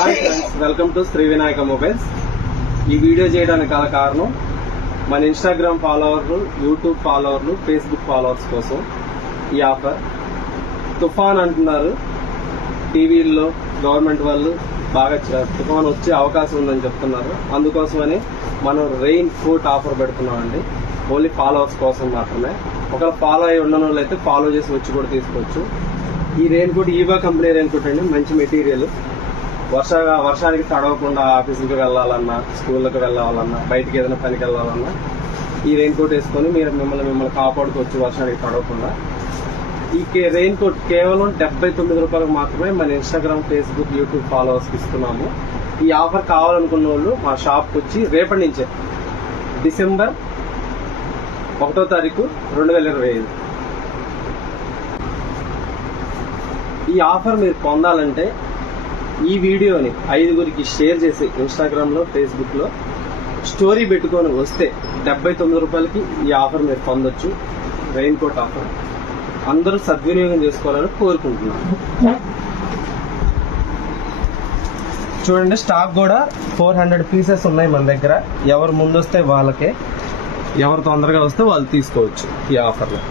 Hi friends, welcome to Shri Vinayaka mobiles. ఈ video చేయడానికి గల కారణం మన ఇన్స్టాగ్రామ్ ఫాలోవర్లు, యూట్యూబ్ ఫాలోవర్లు, ఫేస్బుక్ ఫాలోవర్స్ కోసం ఈ ఆఫర్. తుఫాన్ అంటున్నారు, టీవీల్లో గవర్నమెంట్ వాళ్ళు బాగా తుఫాన్ వచ్చే అవకాశం ఉందని చెప్తున్నారు. అందుకోసమని మనం రెయిన్ కోట్ ఆఫర్ పెడుతున్నామండి. ఓన్లీ ఫాలోవర్స్ కోసం మాత్రమే. ఒకవేళ ఫాలో అయి ఉండని వాళ్ళు అయితే ఫాలో చేసి వచ్చి కూడా తీసుకోవచ్చు. ఈ రెయిన్ కోట్ ఈవా కంపెనీ రెయిన్ కోట్ అండి. మంచి మెటీరియల్. వర్షానికి తడవకుండా ఆఫీసులకు వెళ్ళాలన్నా, స్కూళ్ళకి వెళ్ళాలన్నా, బయటికి ఏదైనా పనికి వెళ్ళాలన్నా ఈ రెయిన్ కోట్ వేసుకొని మీరు మిమ్మల్ని కాపాడుకోవచ్చు వర్షానికి తడవకుండా. ఈ రెయిన్ కోట్ కేవలం 79 రూపాయలకు మాత్రమే మన ఇన్స్టాగ్రామ్, ఫేస్బుక్, యూట్యూబ్ ఫాలోవర్స్కి ఇస్తున్నాము. ఈ ఆఫర్ కావాలనుకున్న వాళ్ళు మా షాప్కి వచ్చి రేపటి నుంచే డిసెంబర్ 1వ తారీఖు 2025 ఈ ఆఫర్ మీరు పొందాలంటే ఈ వీడియోని 5గురికి షేర్ చేసి ఇన్స్టాగ్రామ్లో, ఫేస్బుక్లో స్టోరీ పెట్టుకొని వస్తే 79 రూపాయలకి ఈ ఆఫర్ మీరు పొందొచ్చు. రెయిన్ కోట్ ఆఫర్ అందరూ సద్వినియోగం చేసుకోవాలని కోరుకుంటున్నాను. చూడండి, స్టాక్ కూడా 400 పీసెస్ ఉన్నాయి మన దగ్గర. ఎవరు ముందు వస్తే వాళ్ళకే, ఎవరు తొందరగా వస్తే వాళ్ళు తీసుకోవచ్చు ఈ ఆఫర్లో.